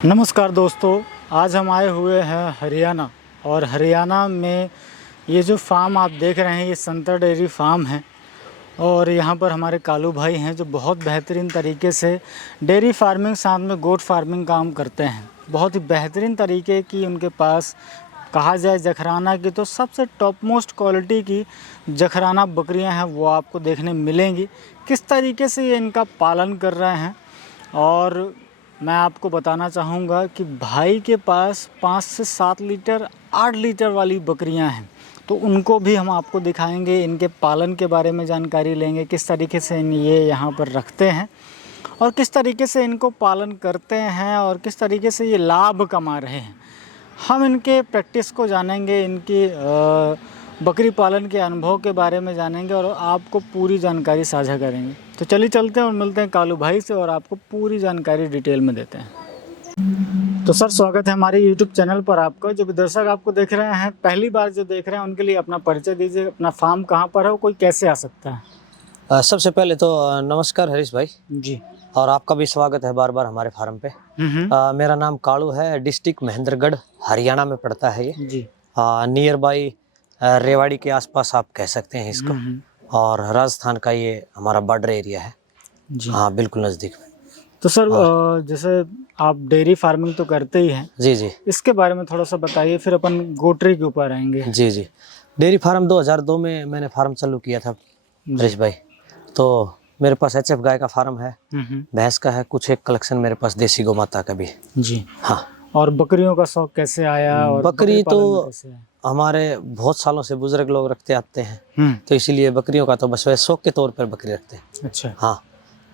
नमस्कार दोस्तों, आज हम आए हुए हैं हरियाणा। और हरियाणा में ये जो फार्म आप देख रहे हैं ये संतर डेयरी फार्म है। और यहाँ पर हमारे कालू भाई हैं जो बहुत बेहतरीन तरीके से डेयरी फार्मिंग साथ में गोट फार्मिंग काम करते हैं। बहुत ही बेहतरीन तरीके की उनके पास कहा जाए जखराना की तो सबसे टॉप मोस्ट क्वालिटी की जखराना बकरियां हैं वो आपको देखने मिलेंगी। किस तरीके से ये इनका पालन कर रहे हैं और मैं आपको बताना चाहूँगा कि भाई के पास 5 से 7 लीटर 8 लीटर वाली बकरियां हैं, तो उनको भी हम आपको दिखाएंगे। इनके पालन के बारे में जानकारी लेंगे, किस तरीके से ये यहाँ पर रखते हैं और किस तरीके से इनको पालन करते हैं और किस तरीके से ये लाभ कमा रहे हैं। हम इनके प्रैक्टिस को जानेंगे, इनकी बकरी पालन के अनुभव के बारे में जानेंगे और आपको पूरी जानकारी साझा करेंगे। तो चलिए चलते हैं और मिलते हैं कालू भाई से और आपको पूरी जानकारी डिटेल में देते हैं। तो सर, स्वागत है हमारे YouTube चैनल पर आपका। जो भी दर्शक आपको देख रहे हैं, पहली बार जो देख रहे हैं, उनके लिए अपना परिचय दीजिए। अपना फार्म कहाँ पर है, कोई कैसे आ सकता है? सबसे पहले तो नमस्कार हरीश भाई जी। और आपका भी स्वागत है बार बार हमारे फार्म पे। मेरा नाम कालू है, डिस्ट्रिक्ट महेंद्रगढ़ हरियाणा में पड़ता है ये जी। नियर बाई रेवाड़ी के आसपास आप कह सकते हैं इसको। और राजस्थान का ये हमारा बॉर्डर एरिया है जी। हाँ, बिल्कुल नज़दीक में। तो सर जैसे आप डेयरी फार्मिंग तो करते ही हैं, जी जी इसके बारे में थोड़ा सा बताइए, फिर अपन गोट्री के ऊपर आएंगे। जी जी डेयरी फार्म 2002 में मैंने फार्म चालू किया था हरीश भाई। तो मेरे पास HF गाय का फार्म है, भैंस का है, कुछ एक कलेक्शन मेरे पास देसी गौ माता का भी है। जी। हाँ। और बकरियों का शौक कैसे आया? और बकरी पालन तो कैसे है? हमारे बहुत सालों से बुजुर्ग लोग रखते आते हैं, तो इसीलिए बकरियों का तो बस वैसे शौक के तौर पर बकरी रखते हैं। अच्छा। हाँ।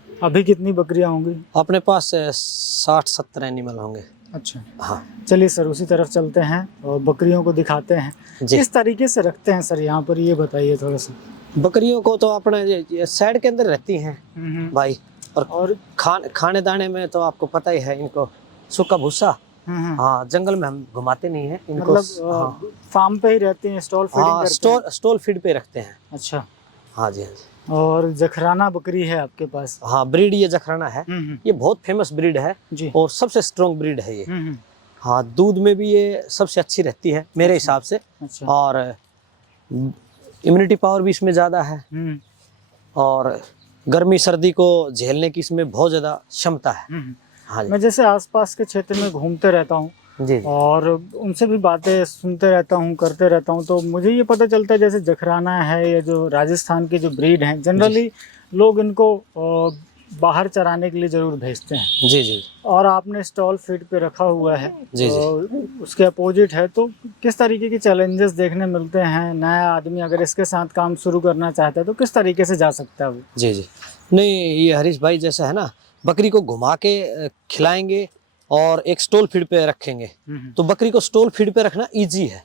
अभी कितनी बकरियां होंगी? अपने पास 60-70 एनिमल होंगे। अच्छा। हाँ। चलिए सर, उसी तरफ चलते हैं और बकरियों को दिखाते हैं। किस तरीके से रखते हैं सर यहाँ पर, ये बताइए थोड़ा सा। बकरियों को तो अपने साइड के अंदर रहती हैं भाई। और खाने दाने में तो आपको पता ही है, इनको सूखा भूसा। हाँ, जंगल में हम घुमाते नहीं है इनको। मतलब फार्म पे ही रहती हैं, स्टॉल फीडिंग करते हैं? स्टॉल फीड पे रखते हैं। अच्छा। हाँ जी, हाँ जी। और जखराना बकरी है आपके पास? हाँ, ब्रीड ये जखराना है। ये बहुत फेमस ब्रीड है जी। और सबसे स्ट्रॉन्ग ब्रीड है ये। हाँ, दूध में भी ये सबसे अच्छी रहती है मेरे हिसाब से। अच्छा। और इम्यूनिटी पावर भी इसमें ज़्यादा है और गर्मी सर्दी को झेलने की इसमें बहुत ज़्यादा क्षमता है। हाँ जी। मैं जैसे आसपास के क्षेत्र में घूमते रहता हूँ जी और उनसे भी बातें सुनते रहता हूँ, करते रहता हूँ, तो मुझे ये पता चलता है जैसे जखराना है या जो राजस्थान की जो ब्रीड हैं, जनरली लोग इनको बाहर चराने के लिए ज़रूर भेजते हैं। जी जी। और आपने स्टॉल फीड पे रखा हुआ है जी जी। उसके अपोजिट है, तो किस तरीके के चैलेंजेस देखने मिलते हैं? नया आदमी अगर इसके साथ काम शुरू करना चाहता है तो किस तरीके से जा सकता है वो? जी जी। नहीं, ये हरीश भाई जैसा है ना, बकरी को घुमा के खिलाएंगे और एक स्टॉल फीड पे रखेंगे तो बकरी को स्टॉल फीड पे रखना इजी है,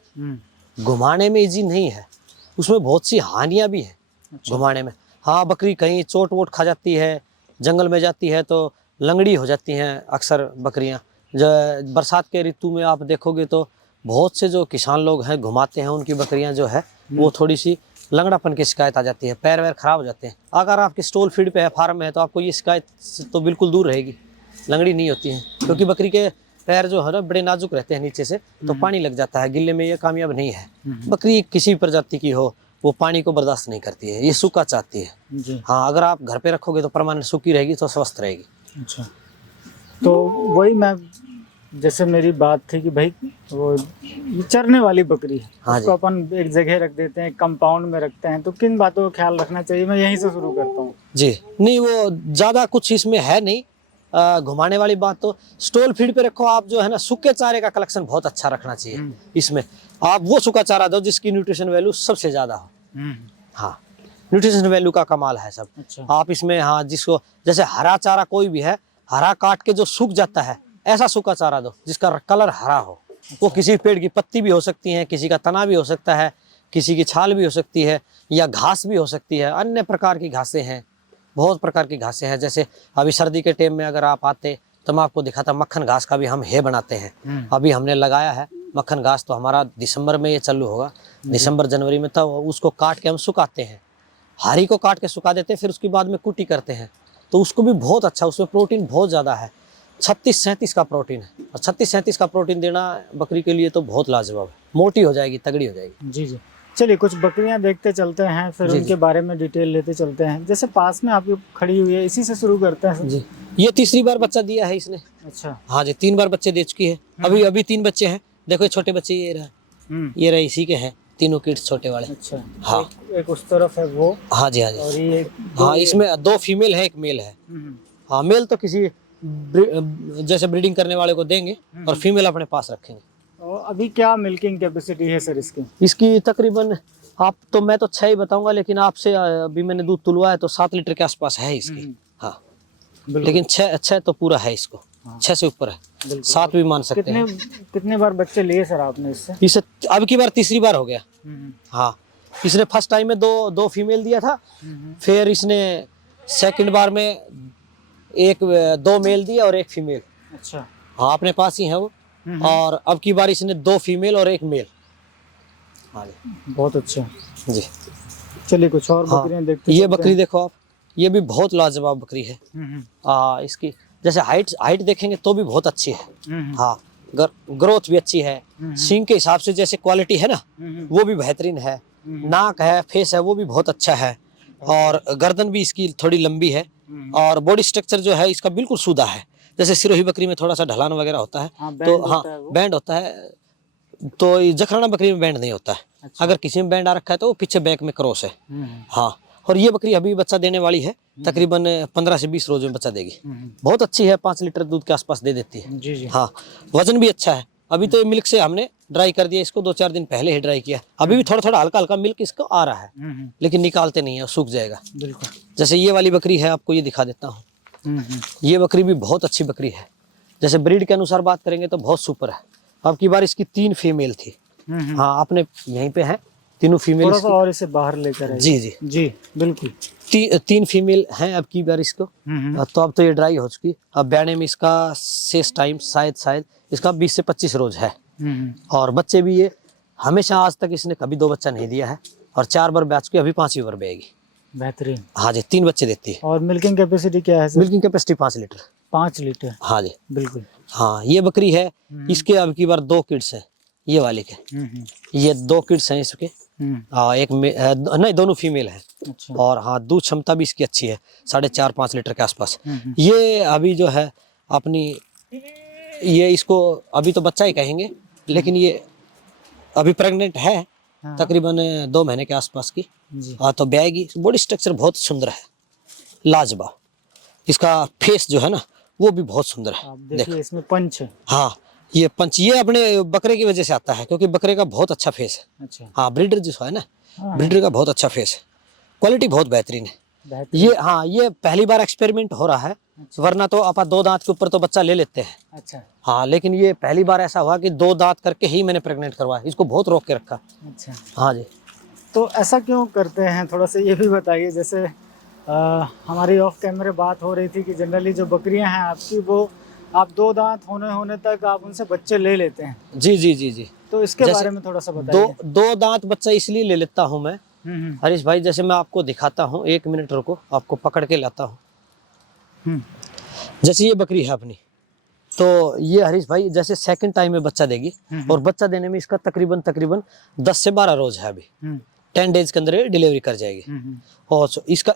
घुमाने में इजी नहीं है। उसमें बहुत सी हानियां भी हैं। अच्छा। घुमाने में हाँ, बकरी कहीं चोट वोट खा जाती है, जंगल में जाती है तो लंगड़ी हो जाती हैं अक्सर बकरियां। बरसात के ऋतु में आप देखोगे तो बहुत से जो किसान लोग हैं घुमाते हैं, उनकी बकरियां जो है वो थोड़ी सी लंगड़ापन की शिकायत आ जाती है, पैर वैर खराब हो जाते हैं। अगर आपकी स्टॉल फीड पे है, फार्म में है, तो आपको ये शिकायत तो बिल्कुल दूर रहेगी, लंगड़ी नहीं होती है। क्योंकि बकरी के पैर जो है ना बड़े नाजुक रहते हैं नीचे से, तो पानी लग जाता है, गिल्ले में ये कामयाब नहीं है। बकरी किसी भी प्रजाति की हो वो पानी को बर्दाश्त नहीं करती है, ये सूखा चाहती है जी। हाँ, अगर आप घर पे रखोगे तो परमानेंट सूखी रहेगी तो स्वस्थ रहेगी। अच्छा। तो वही मैं, जैसे मेरी बात थी कि भाई वो चरने वाली बकरी है, हाँ उसको अपन एक जगह रख देते हैं, कंपाउंड में रखते हैं, तो किन बातों का ख्याल रखना चाहिए? मैं यहीं से शुरू करता हूँ। जी नहीं, वो ज़्यादा कुछ इसमें है नहीं। घुमाने वाली बात तो स्टॉल फीड पे रखो आप, जो है ना सूखे चारे का कलेक्शन बहुत अच्छा रखना चाहिए। इसमें आप वो सूखा चारा दो जिसकी न्यूट्रिशन वैल्यू सबसे ज्यादा हो। हाँ, न्यूट्रिशन वैल्यू का कमाल है सब। अच्छा। आप इसमें हाँ, जिसको जैसे हरा चारा कोई भी है, हरा काट के जो सूख जाता है, ऐसा सूखा चारा दो जिसका कलर हरा हो। अच्छा। वो किसी पेड़ की पत्ती भी हो सकती है, किसी का तना भी हो सकता है, किसी की छाल भी हो सकती है, या घास भी हो सकती है। अन्य प्रकार की घासें हैं, बहुत प्रकार की घासें हैं। जैसे अभी सर्दी के टाइम में अगर आप आते तो मैं आपको दिखाता, मक्खन घास का भी हम हे बनाते हैं। अभी हमने लगाया है मक्खन घास, तो हमारा दिसंबर में ये चालू होगा, दिसंबर जनवरी में। तब उसको काट के हम सुखाते हैं, हारी को काट के सुखा देते हैं, फिर उसके बाद में कुटी करते हैं, तो उसको भी बहुत अच्छा, उसमें प्रोटीन बहुत ज़्यादा है। 36-37 का प्रोटीन है, और 36-37 का प्रोटीन देना बकरी के लिए तो बहुत लाजवाब है। मोटी हो जाएगी, तगड़ी हो जाएगी। जी जी। चलिए कुछ बकरियां देखते चलते हैं, फिर जी, उनके जी। बारे में डिटेल लेते चलते हैं। जैसे पास में आपकी खड़ी हुई है, इसी से शुरू करते हैं। जी, ये तीसरी बार बच्चा दिया है इसने। अच्छा। हाँ जी, 3 बार बच्चे दे चुकी है। अभी 3 बच्चे हैं। देखो ये छोटे बच्चे, ये रहे इसी के हैं, तीनों किड्स छोटे वाले। अच्छा। हाँ। एक उस तरफ है वो, हाँ जी, हाँ और जी। ये हाँ, इसमें 2 फीमेल है, 1 मेल है। हाँ, मेल तो किसी जैसे ब्रीडिंग करने वाले को देंगे, और फीमेल अपने पास रखेंगे। और अभी क्या मिल्किंग कैपेसिटी है सर इसकी? इसकी तकरीबन, आप तो मैं तो 6 ही बताऊंगा, लेकिन आपसे अभी मैंने दूध तुलवा है तो 7 लीटर के आसपास है इसकी। हाँ, लेकिन 6 तो पूरा है इसको। हाँ। 6 से ऊपर है, 7 भी मान सकते हैं। कितने बार बच्चे लिए सर आपने इससे? इसे अब की बार तीसरी बार हो गया। हाँ, इसने फर्स्ट टाइम में दो फीमेल दिया था, फिर इसने सेकंड बार में 2 मेल दिया और 1 फीमेल। अच्छा। हाँ, अपने पास ही है वो। और अब की बार इसने 2 फीमेल और 1 मेल। हाँ जी, बहुत अच्छा जी। चलिए कुछ और हाँ, बकरियां देखते ये चलते बकरी हैं। देखो आप, ये भी बहुत लाजवाब बकरी है। इसकी जैसे हाइट देखेंगे तो भी बहुत अच्छी है। हाँ, ग्रोथ भी अच्छी है। सींग के हिसाब से जैसे क्वालिटी है ना, वो भी बेहतरीन है। नाक है, फेस है, वो भी बहुत अच्छा है। और गर्दन भी इसकी थोड़ी लंबी है, और बॉडी स्ट्रक्चर जो है इसका बिल्कुल सीधा है। जैसे सिरोही बकरी में थोड़ा सा ढलान वगैरह होता है, तो हाँ, बैंड होता है, तो ये जखराना बकरी में बैंड नहीं होता है। अच्छा। अगर किसी में बैंड आ रखा है तो वो पीछे बैक में क्रॉस है। हाँ, और ये बकरी अभी बच्चा देने वाली है, तकरीबन 15 से 20 रोज में बच्चा देगी। बहुत अच्छी है, 5 लीटर दूध के आसपास दे देती है। जी जी। हाँ, वजन भी अच्छा है। अभी तो मिल्क से हमने ड्राई कर दिया इसको, 2-4 दिन पहले ही ड्राई किया। अभी भी थोड़ा थोड़ा हल्का हल्का मिल्क इसको आ रहा है, लेकिन निकालते नहीं है, सूख जाएगा। बिल्कुल। जैसे ये वाली बकरी है, आपको ये दिखा देता हूँ। ये बकरी भी बहुत अच्छी बकरी है। जैसे ब्रीड के अनुसार बात करेंगे तो बहुत सुपर है। अब की बार इसकी 3 फीमेल थी। हाँ, अपने यहीं पे है, तीनों फीमेल। थोड़ा सा और इसे बाहर लेकर आइए। जी जी जी बिल्कुल। 3 फीमेल हैं अब की बार इसको। तो अब तो ये ड्राई हो चुकी। अब ब्याने में इसका शेष टाइम शायद इसका 20 से 25 रोज है। और बच्चे भी ये हमेशा, आज तक इसने कभी 2 बच्चा नहीं दिया है, और 4 बार ब्याच के अभी 5वीं बार ब्याएगी। बेहतरीन। हाँ जी, 3 बच्चे देती है। और मिल्किंग कैपेसिटी क्या है sir? Milking capacity 5 litre. 5 litre. हाँ जी, बिल्कुल। हाँ, ये बकरी है, इसके अब की बार 2 किड्स हैं, ये वाले के। ये 2 किड्स हैं इसके। नहीं, दोनों फीमेल हैं। अच्छा। और हाँ, दूध क्षमता भी इसकी अच्छी है, 4.5-5 लीटर के आसपास। ये अभी जो है अपनी, ये इसको अभी तो बच्चा ही कहेंगे, लेकिन ये अभी प्रेग्नेंट है, तकरीबन 2 महीने के आसपास की। हाँ, तो ब्याएगी। बॉडी स्ट्रक्चर बहुत सुंदर है, लाजवाब। इसका फेस जो है ना, वो भी बहुत सुंदर है। देखिए इसमें पंच है। हाँ, ये पंच ये अपने बकरे की वजह से आता है, क्योंकि बकरे का बहुत अच्छा फेस है। अच्छा। हाँ, ब्रीडर जो है ना, ब्रीडर का बहुत अच्छा फेस है, क्वालिटी बहुत बेहतरीन है। ये हाँ, ये पहली बार एक्सपेरिमेंट हो रहा है। अच्छा। वरना तो आप 2 दांत के ऊपर तो बच्चा ले लेते हैं। अच्छा। हाँ, लेकिन ये पहली बार ऐसा हुआ कि 2 दांत करके ही मैंने प्रेग्नेंट करवाया, इसको बहुत रोक के रखा। अच्छा। हाँ जी। तो ऐसा क्यों करते हैं, थोड़ा सा ये भी बताइए। जैसे हमारी ऑफ कैमरे बात हो रही थी कि जनरली जो बकरियां हैं आपकी, वो आप 2 दांत होने तक आप उनसे बच्चे ले लेते हैं। जी जी जी जी। तो इसके बारे में थोड़ा सा बताइए। 2 दांत बच्चा इसलिए ले लेता हूँ मैं, हरीश भाई, जैसे मैं आपको दिखाता हूँ, 1 मिनट रुको, आपको पकड़ के लाता हूँ। जैसे ये बकरी है अपनी, तो ये हरीश भाई जैसे सेकंड टाइम में बच्चा देगी, और बच्चा देने में इसका तकरीबन 10 से 12 रोज है अभी। 10 डेज के अंदर ये डिलीवरी कर जाएगी। और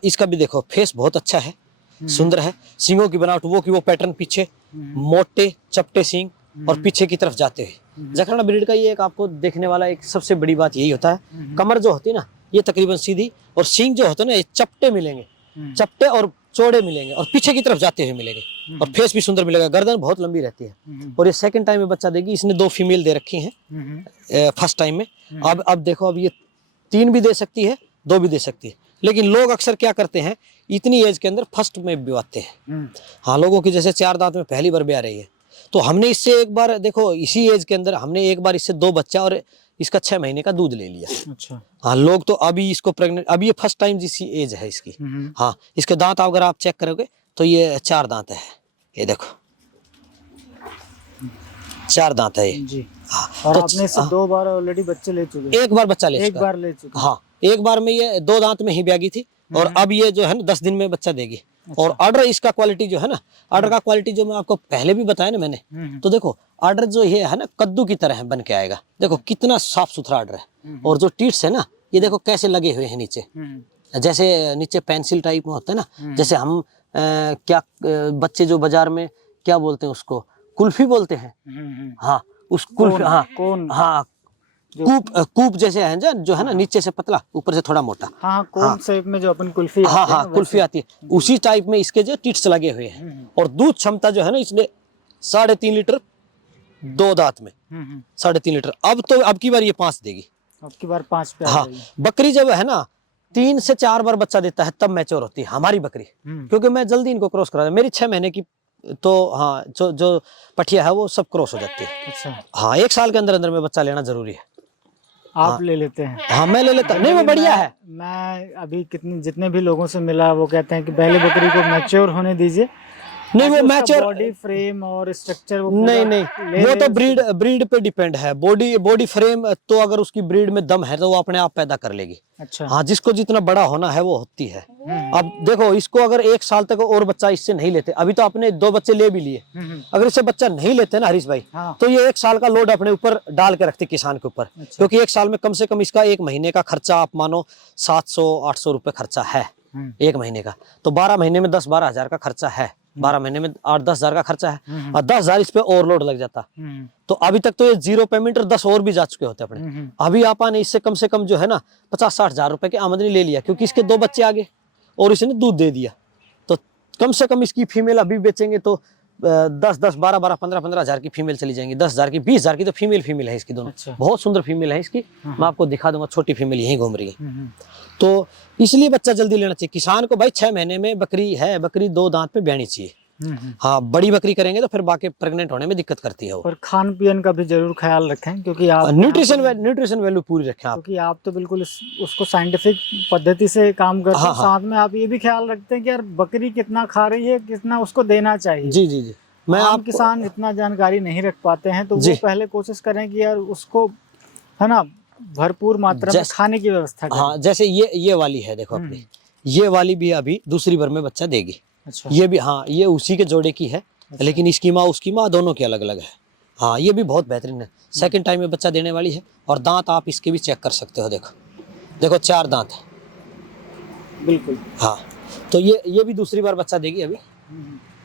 इसका भी देखो, फेस बहुत अच्छा है, सुंदर है। सींगों की बनावट वो पैटर्न, पीछे मोटे चपटे सींग, और पीछे की तरफ जाते हुए। जखराना ब्रीड का ये एक आपको देखने वाला एक सबसे बड़ी बात यही होता है, कमर जो होती है ना, ये तकरीबन सीधी, और सींग जो होते हैं ना, ये चपटे मिलेंगे, चपटे और चौड़े मिलेंगे, और पीछे की तरफ जाते हुए मिलेंगे, और फेस भी सुंदर मिलेगा। गर्दन बहुत लंबी रहती है। और ये सेकंड टाइम में बच्चा देगी। इसने 2 फीमेल दे रखी हैं फर्स्ट टाइम में। अब देखो, अब ये 3 भी दे सकती है, 2 भी दे सकती है, लेकिन लोग अक्सर क्या करते हैं, इतनी एज के अंदर फर्स्ट में ब्याते हैं। हाँ, लोगों की जैसे 4 दांत में पहली बार ब्याह रही है, तो हमने इससे एक बार, देखो इसी एज के अंदर हमने एक बार इससे 2 बच्चा और इसका 6 महीने का दूध ले लिया। अच्छा। हाँ, लोग तो अभी इसको प्रेग्नेंट, अभी ये फर्स्ट टाइम जिसी एज है इसकी। हाँ, इसके दांत अगर आप चेक करोगे तो ये 4 दांत है, ये देखो 4 दांत है ये जी। और आपने इससे 2 बार ऑलरेडी बच्चे ले चुके? 1 बार बच्चा ले चुका। 1 बार ले चुका। हाँ, 1 बार में ये 2 दांत में ही ब्यागी थी, और अब ये जो है ना 10 दिन में बच्चा देगी। और ऑर्डर इसका क्वालिटी जो है ना, ऑर्डर का क्वालिटी जो मैं आपको पहले भी बताया ना मैंने, तो देखो ऑर्डर जो ये है ना कद्दू की तरह बन के आएगा। देखो कितना साफ सुथरा ऑर्डर है। और जो टीट्स है ना ये देखो कैसे लगे हुए हैं नीचे, जैसे नीचे पेंसिल टाइप में होता है ना, जैसे हम बच्चे जो बाजार में क्या बोलते हैं उसको, कुल्फी बोलते हैं। हाँ उस कुल्फी, हाँ हाँ कूप जैसे है जो है ना, नीचे से पतला ऊपर से थोड़ा मोटा। हाँ कोन शेप में जो अपन कुल्फी हाँ हाँ कुल्फी आती है, उसी टाइप में इसके जो टिट्स लगे हुए हैं। और दूध क्षमता जो है ना इसमें 3.5 लीटर 2 दांत में 3.5 लीटर। अब की बार ये 5 देगी, अब की बार 5 पे। हाँ बकरी जब है ना 3 से 4 बार बच्चा देता है तब मैच्योर होती है हमारी बकरी, क्योंकि मैं जल्दी इनको क्रॉस करा, मेरी 6 महीने की तो हाँ जो पठिया है वो सब क्रॉस हो जाती है। अच्छा हाँ 1 साल के अंदर अंदर में बच्चा लेना जरूरी है। आप ले लेते हैं? हाँ मैं ले लेता हूँ। नहीं वो बढ़िया है। मैं अभी जितने भी लोगों से मिला वो कहते हैं कि पहले बकरी को मैच्योर होने दीजिए। नहीं वो मैच्योर बॉडी फ्रेम और स्ट्रक्चर वो नहीं वो तो ब्रीड पे डिपेंड है। बॉडी फ्रेम तो अगर उसकी ब्रीड में दम है तो वो अपने आप पैदा कर लेगी। अच्छा हाँ जिसको जितना बड़ा होना है वो होती है। अब देखो इसको अगर 1 साल तक और बच्चा इससे नहीं लेते, अभी तो आपने 2 बच्चे ले भी लिए, अगर इससे बच्चा नहीं लेते ना हरीश भाई, हाँ। तो ये 1 साल का लोड अपने ऊपर डाल के रखते किसान के ऊपर। अच्छा। क्योंकि 1 साल में कम से कम इसका 1 महीने का खर्चा आप मानो 700-800 रुपए खर्चा है 1 महीने का, तो 12 महीने में 10-12 हजार का खर्चा है, 12 महीने में 8-10 हजार का खर्चा है, और 10 हजार इस पे ओवरलोड लग जाता। तो अभी तक तो ये 0 पेमेंट और 10 और भी जा चुके होते अपने। अभी आपा ने इससे कम से कम जो है ना 50-60 हजार रुपए की आमदनी ले लिया, क्योंकि इसके 2 बच्चे आ गए और इसने दूध दे दिया। तो कम से कम इसकी फीमेल अभी बेचेंगे तो 10-10, 12-12, 15-15 हजार की फीमेल चली जाएंगी, 10 हजार की, 20 हजार की तो फीमेल है इसकी दोनों। अच्छा। बहुत सुंदर फीमेल है इसकी, मैं आपको दिखा दूंगा, छोटी फीमेल यहीं घूम रही है। तो इसलिए बच्चा जल्दी लेना चाहिए किसान को भाई। 6 महीने में बकरी 2 दांत पे ब्यानी चाहिए। हाँ बड़ी बकरी करेंगे तो फिर बाकी प्रेग्नेंट होने में दिक्कत करती है वो। और खान पीन का भी जरूर ख्याल रखें, क्योंकि आप न्यूट्रिशन वैल्यू पूरी रखें आप, क्योंकि आप तो बिल्कुल उसको साइंटिफिक पद्धति से काम करते हैं। साथ में आप ये भी ख्याल रखते हैं कि यार बकरी कितना खा रही है, कितना उसको देना चाहिए। जी जी जी। मैं आप किसान इतना जानकारी नहीं रख पाते हैं, तो वो पहले कोशिश करें कि यार उसको है ना भरपूर मात्रा में खाने की व्यवस्था करें। हाँ जैसे ये वाली है देखो अपनी, ये वाली भी अभी दूसरी बार में बच्चा देगी। अच्छा। ये भी हाँ ये उसी के जोड़े की है। अच्छा। लेकिन इसकी माँ उसकी माँ दोनों की अलग अलग है। हाँ ये भी बहुत बेहतरीन है, 2nd टाइम में बच्चा देने वाली है। और दांत आप इसके भी चेक कर सकते हो, देखो 4 दांत है बिल्कुल। हाँ तो ये भी दूसरी बार बच्चा देगी अभी,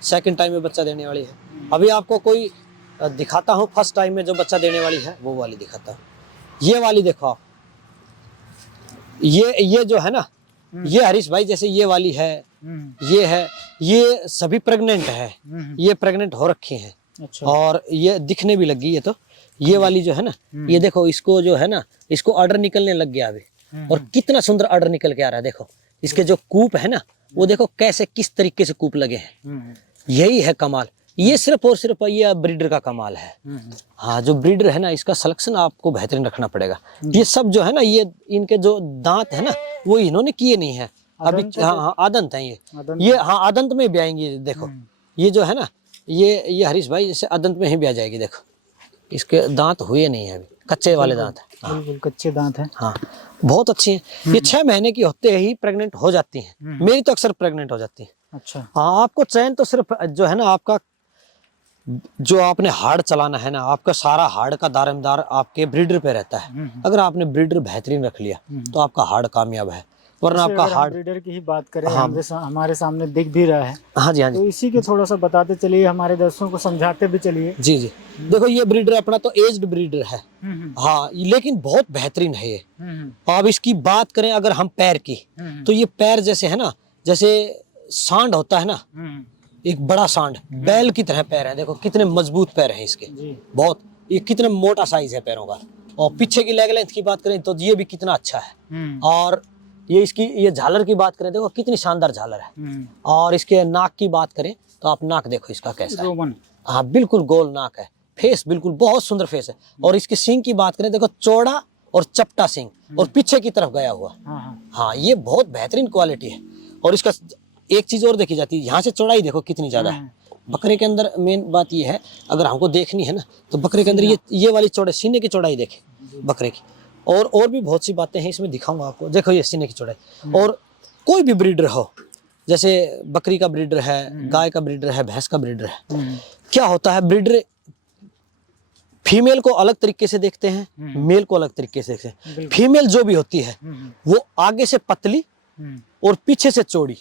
2nd टाइम में बच्चा देने वाली है। अभी आपको कोई दिखाता हूँ 1st टाइम में जो बच्चा देने वाली है वो वाली दिखाता हूँ। ये वाली देखो आप, ये जो है ना, ये हरीश भाई जैसे ये वाली है, ये है, ये सभी प्रेग्नेंट है, ये प्रेग्नेंट हो रखी हैं। अच्छा। और ये दिखने भी लग गई है। तो ये वाली जो है ना, ये देखो इसको जो है ना, इसको ऑर्डर निकलने लग गया अभी, और कितना सुंदर ऑर्डर निकल के आ रहा है। देखो इसके जो कूप है ना, वो देखो कैसे किस तरीके से कूप लगे हैं। यही है कमाल, ये सिर्फ और सिर्फ ये ब्रीडर का कमाल है। हाँ जो ब्रीडर है ना, इसका सिलेक्शन आपको बेहतरीन रखना पड़ेगा। ये सब जो है ना, ये इनके जो दांत है ना वो इन्होंने किए नहीं है अभी। हाँ आदंत है ये हाँ आदंत में भी आएंगे। देखो ये जो है ना, ये हरीश भाई जैसे आदंत में ही भी आ जाएगी। देखो इसके दांत हुए नहीं है अभी, कच्चे वाले दांत है। बिल्कुल कच्चे दांत हैं। हाँ बहुत अच्छी है। ये 6 महीने की होते ही प्रेग्नेंट हो जाती हैं। मेरी तो अक्सर प्रेग्नेंट हो जाती है। अच्छा। हाँ आपको चयन तो सिर्फ जो है ना, आपका जो आपने हार्ड चलाना है ना, आपका सारा हार्ड का दारोमदार आपके ब्रीडर पे रहता है। अगर आपने ब्रीडर बेहतरीन रख लिया तो आपका हार्ड कामयाब है, वरना आपका हार्ड। ब्रीडर की ही बात करें, हमारे सामने दिख भी रहा है। हाँ जी हाँ जी। तो इसी के थोड़ा सा बताते चलिए, हमारे दर्शकों को समझाते भी चलिए। जी जी। देखो ये ब्रीडर अपना तो एज्ड ब्रीडर है। हाँ लेकिन बहुत बेहतरीन है ये। अब इसकी बात करें अगर हम पैर की, तो ये पैर जैसे है ना, जैसे सांड होता है ना, एक बड़ा सांड, बैल की तरह पैर है। देखो कितने मजबूत पैर हैं इसके, बहुत। ये कितने मोटा साइज है पैरों का। और पीछे की लेग लेंथ की बात करें तो ये भी कितना अच्छा है। और ये इसकी ये झालर की बात करें, देखो कितनी शानदार झालर है। और इसके नाक की बात करें तो आप नाक देखो इसका कैसा है। हाँ बिल्कुल गोल नाक है, फेस बिल्कुल बहुत सुंदर फेस है। और इसके सींग की बात करें, देखो चौड़ा और चपटा सींग, और पीछे की तरफ गया हुआ। हाँ ये बहुत बेहतरीन क्वालिटी है। और इसका एक चीज और देखी जाती है, यहाँ से चौड़ाई देखो कितनी ज्यादा है। बकरे के अंदर मेन बात ये है, अगर हमको देखनी है ना, तो बकरे के अंदर ये वाली चौड़ाई, सीने की चौड़ाई देखे बकरे की। और भी बहुत सी बातें हैं इसमें, दिखाऊंगा आपको। देखो ये सीने की चौड़ाई। और कोई भी ब्रीडर हो, जैसे बकरी का ब्रीडर है, गाय का ब्रीडर है, भैंस का ब्रीडर है, क्या होता है ब्रीडर फीमेल को अलग तरीके से देखते हैं, मेल को अलग तरीके से देखते हैं। फीमेल जो भी होती है वो आगे से पतली और पीछे से चौड़ी,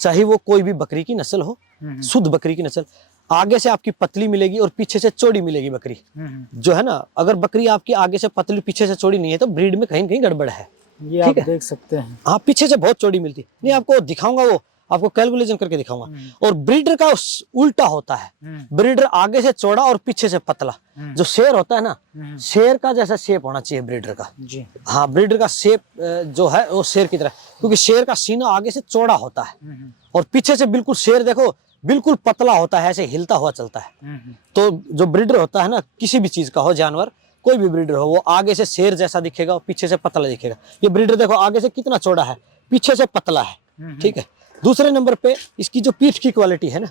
चाहे वो कोई भी बकरी की नस्ल हो, शुद्ध बकरी की नस्ल, आगे से आपकी पतली मिलेगी और पीछे से चौड़ी मिलेगी बकरी जो है ना। अगर बकरी आपकी आगे से पतली पीछे से चौड़ी नहीं है तो ब्रीड में कहीं कहीं गड़बड़ है। ये आप देख सकते हैं। हाँ, पीछे से बहुत चौड़ी मिलती है। नहीं, आपको दिखाऊंगा, वो आपको कैलकुलेशन करके दिखाऊंगा। और ब्रीडर का उल्टा होता है, ब्रीडर आगे से चौड़ा और पीछे से पतला। जो शेर होता है ना, शेर का जैसा शेप होना चाहिए ब्रीडर का जी। हाँ, ब्रीडर का शेप जो है वो शेर की तरह, क्योंकि शेर का सीना आगे से चौड़ा होता है और पीछे से बिल्कुल शेर देखो बिल्कुल पतला होता है, ऐसे हिलता हुआ चलता है। तो जो ब्रीडर होता है ना, किसी भी चीज का हो, जानवर कोई भी ब्रीडर हो, वो आगे से शेर जैसा दिखेगा और पीछे से पतला दिखेगा। ये ब्रीडर देखो आगे से कितना चौड़ा है, पीछे से पतला है, ठीक है। दूसरे नंबर पे इसकी जो पीठ की क्वालिटी है ना,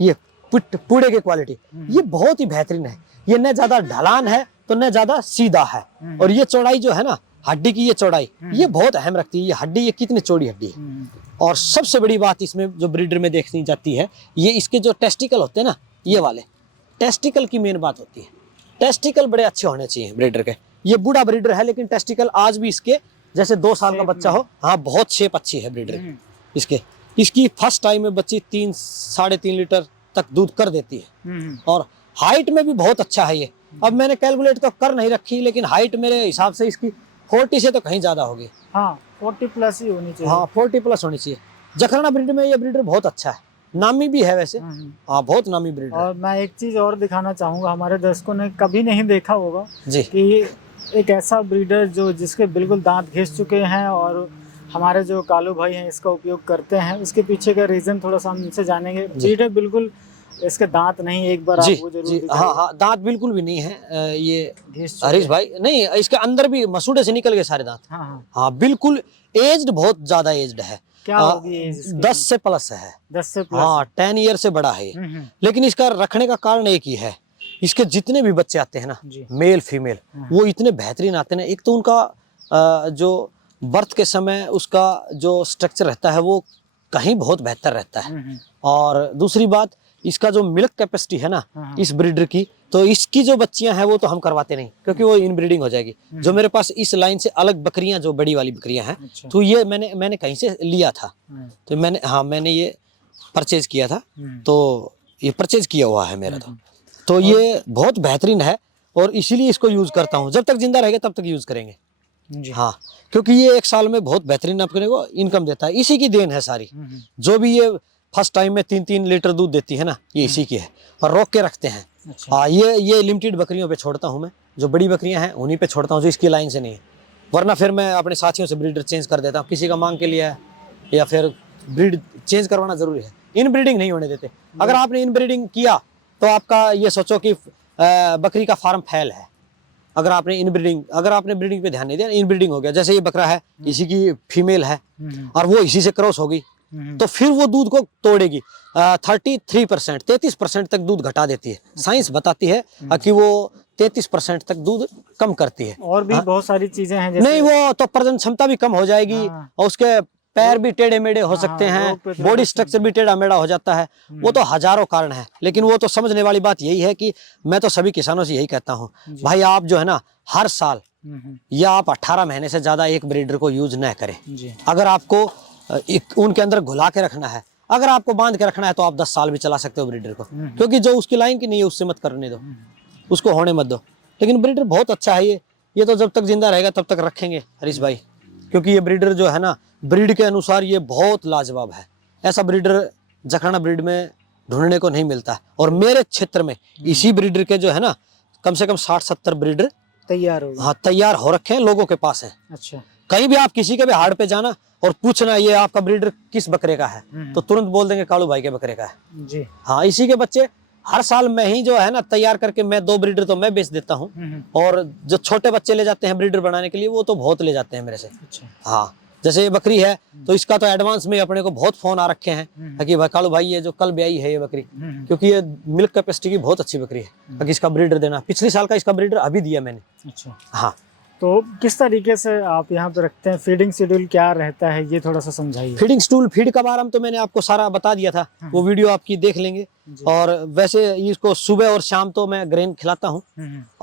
ये पूड़े की क्वालिटी, ये बहुत ही बेहतरीन है। ये न ज्यादा ढलान है तो न ज्यादा सीधा है। और ये चौड़ाई जो है ना, हड्डी की ये चौड़ाई, ये बहुत अहम रखती है। ये हड्डी, ये कितनी चौड़ी हड्डी है। और सबसे बड़ी बात इसमें जो ब्रीडर में देखनी जाती है, ये इसके जो टेस्टिकल होते हैं ना, ये वाले टेस्टिकल की मेन बात होती है। टेस्टिकल बड़े अच्छे होने चाहिए ब्रीडर के। ये बूढ़ा ब्रीडर है लेकिन टेस्टिकल आज भी इसके जैसे 2 साल का बच्चा हो। हाँ, बहुत शेप अच्छी है ब्रीडर इसके। इसकी फर्स्ट टाइम में बच्ची 3-3.5 लीटर तक दूध कर देती है। और हाइट में भी बहुत अच्छा है ये। अब मैंने कैलकुलेट तो कर नहीं रखी, लेकिन हाइट मेरे हिसाब से इसकी 40 से तो कहीं ज्यादा होगी। हाँ, 40 प्लस ही होनी चाहिए। हाँ, 40 प्लस होनी चाहिए। जखराना ब्रीड में ये ब्रीडर बहुत अच्छा है, नामी भी है वैसे। हाँ, बहुत नामी ब्रीडर। और मैं एक चीज और दिखाना चाहूंगा, हमारे दर्शकों ने कभी नहीं देखा होगा जी कि एक ऐसा ब्रीडर जो जिसके बिल्कुल दांत घिस चुके हैं और हमारे जो कालू भाई हैं इसका उपयोग करते हैं। उसके पीछे का रीजन थोड़ा सा हम इनसे जानेंगे। ब्रीडर बिल्कुल इसके दांत नहीं, एक बार जी, आप वो जरूर हाँ हाँ, दांत बिल्कुल भी नहीं है। ये हरीश भाई नहीं, इसके अंदर भी मसूड़े से निकल गए सारे दांत। हाँ, हाँ बिल्कुल एज्ड, बहुत ज्यादा एज्ड है। क्या होगी एज इसकी? 10 से प्लस है। 10 से प्लस। हाँ, 10 ईयर से बड़ा है ये। लेकिन इसका रखने का कारण एक ही है, इसके जितने भी बच्चे आते हैं ना, मेल फीमेल, वो इतने बेहतरीन आते हैं। एक तो उनका जो बर्थ के समय उसका जो स्ट्रक्चर रहता है वो कहीं बहुत बेहतर रहता है। और दूसरी बात, इसका जो मिल्क कैपेसिटी है ना इस ब्रीडर की, तो इसकी जो बच्चियां हैं वो तो हम करवाते नहीं, क्योंकि वो इनब्रीडिंग हो जाएगी। जो मेरे पास इस लाइन से अलग बकरियां, जो बड़ी वाली बकरियां हैं, तो ये मैंने कहीं से लिया था। तो मैंने ये परचेज किया था, तो ये परचेज किया हुआ है मेरा। तो ये बहुत बेहतरीन है और इसीलिए इसको यूज करता हूँ। जब तक जिंदा रहेगा तब तक यूज करेंगे जी। हाँ, क्योंकि ये 1 साल में बहुत बेहतरीन अपने को इनकम देता है। इसी की देन है सारी। जो भी ये फर्स्ट टाइम में 3-3 लीटर दूध देती है ना, ये इसी की है। और रोक के रखते हैं। हाँ, ये लिमिटेड बकरियों पे छोड़ता हूँ मैं। जो बड़ी बकरियां हैं उन्हीं पे छोड़ता हूँ, जो इसकी लाइन से नहीं है। वरना फिर मैं अपने साथियों से ब्रीडर चेंज कर देता हूँ, किसी का मांग के लिए है या फिर ब्रीड चेंज करवाना जरूरी है। इन ब्रीडिंग नहीं होने देते। अगर आपने इन ब्रीडिंग किया तो आपका ये सोचो कि बकरी का फार्म फेल है। अगर आपने ब्रीडिंग पे ध्यान नहीं दिया, इन ब्रीडिंग हो गया। जैसे ये बकरा है, इसी की फीमेल है और वो इसी से क्रॉस हो गई, तो फिर वो दूध को तोड़ेगी। 33%, 33% तक दूध घटा देती है। साइंस बताती है कि वो 33% तक दूध कम करती है। और भी बहुत सारी चीजें हैं जैसे नहीं, वो तो प्रजनन क्षमता भी कम हो जाएगी और उसके पैर भी टेढ़े मेढ़े हो सकते हैं, बॉडी स्ट्रक्चर भी टेढ़ा मेढ़ा हो जाता है। वो तो हजारों कारण है, लेकिन वो तो समझने वाली बात यही है कि मैं तो सभी किसानों से यही कहता हूँ, भाई आप जो है ना, हर साल या आप 18 महीने से ज्यादा एक ब्रीडर को यूज न करें। अगर आपको उनके अंदर घुला के रखना है, अगर आपको बांध के रखना है, तो आप 10 साल भी चला सकते हो ब्रीडर को, क्योंकि जो उसकी लाइन की नहीं है उससे मत करने दो, उसको होने मत दो। लेकिन ब्रीडर बहुत अच्छा है ये तो जब तक जिंदा रहेगा तब तक रखेंगे हरीश भाई, क्योंकि ये ब्रीडर जो है ना, ब्रीड के अनुसार ये बहुत लाजवाब है। ऐसा ब्रीडर जखराना ब्रीड में ढूंढने को नहीं मिलता है। और मेरे क्षेत्र में इसी ब्रीडर के जो है ना, कम से कम 60-70 ब्रीडर तैयार हो रखे हैं, लोगों के पास है। अच्छा, कहीं भी आप किसी के भी हाट पे जाना और पूछना ये आपका ब्रीडर किस बकरे का है, तो तुरंत बोल देंगे कालू भाई के बकरे का है जी। हाँ, इसी के बच्चे हर साल मैं ही जो है ना तैयार करके, मैं 2 ब्रीडर तो मैं बेच देता हूँ। और जो छोटे बच्चे ले जाते हैं ब्रीडर बनाने के लिए, वो तो बहुत ले जाते हैं मेरे से। अच्छा। हाँ, जैसे ये बकरी है तो इसका तो एडवांस में अपने को बहुत फोन आ रखे हैं कि भाई कालू भाई ये जो कल ब्याई है ये बकरी, क्योंकि ये मिल्क कैपेसिटी की बहुत अच्छी बकरी है, ताकि इसका ब्रीडर देना। पिछले साल का इसका ब्रीडर अभी दिया मैंने। अच्छा। हाँ, तो किस तरीके से आप यहाँ पे रखते हैं, फीडिंग शेड्यूल क्या रहता है, ये थोड़ा सा समझाइए। फीडिंग स्टूल फीड का बारे में तो मैंने आपको सारा बता दिया था, वो वीडियो आपकी देख लेंगे। और वैसे इसको सुबह और शाम तो मैं ग्रेन खिलाता हूँ,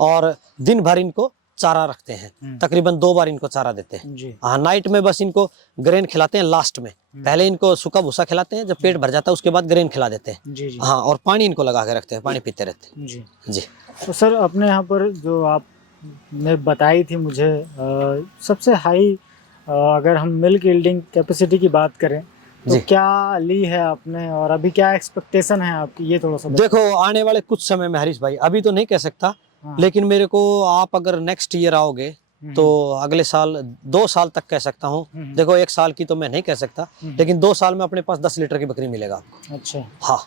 और दिन भर इनको चारा रखते हैं, तकरीबन 2 बार इनको चारा देते हैं। हाँ, नाइट में बस इनको ग्रेन खिलाते हैं लास्ट में, पहले इनको सूखा भूसा खिलाते हैं, जब पेट भर जाता है उसके बाद ग्रेन खिला देते हैं। हाँ, और पानी इनको लगा के रखते हैं, पानी पीते रहते हैं। जी। तो सर अपने यहाँ पर जो आप ने बताई थी मुझे सबसे हाई अगर हम मिल्क यील्डिंग कैपेसिटी की बात करें तो क्या ली है आपने, और अभी क्या एक्सपेक्टेशन है आपकी, ये थोड़ा सा देखो आने वाले कुछ समय में हरीश भाई, अभी तो नहीं कह सकता, लेकिन मेरे को आप अगर नेक्स्ट ईयर आओगे तो अगले साल 2 साल तक कह सकता हूँ। देखो 1 साल की तो मैं नहीं कह सकता, लेकिन 2 साल में अपने पास 10 लीटर की बकरी मिलेगा आपको। अच्छा। हाँ,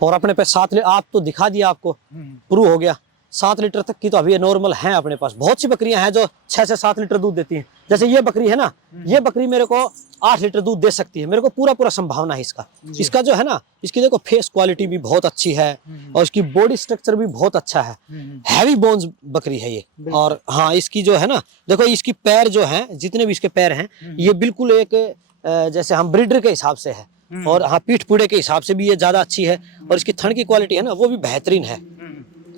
और अपने पास 7 लीटर, आप तो दिखा दिया आपको, प्रूव हो गया। 7 लीटर तक की तो अभी नॉर्मल है अपने पास। बहुत सी बकरियां हैं जो 6 से 7 लीटर दूध देती हैं। जैसे ये बकरी है ना, ये बकरी मेरे को 8 लीटर दूध दे सकती है, मेरे को पूरा संभावना है इसका। इसका जो है ना, इसकी देखो फेस क्वालिटी भी बहुत अच्छी है, और इसकी बॉडी स्ट्रक्चर भी बहुत अच्छा है। हैवी बोन्स बकरी है ये। और हाँ, इसकी जो है ना, देखो इसकी पैर जो है, जितने भी इसके पैर हैं, ये बिल्कुल एक जैसे हम ब्रीडर के हिसाब से है, और हाँ पीठ पूड़े के हिसाब से भी ये ज्यादा अच्छी है। और इसकी थन की क्वालिटी है ना, वो भी बेहतरीन है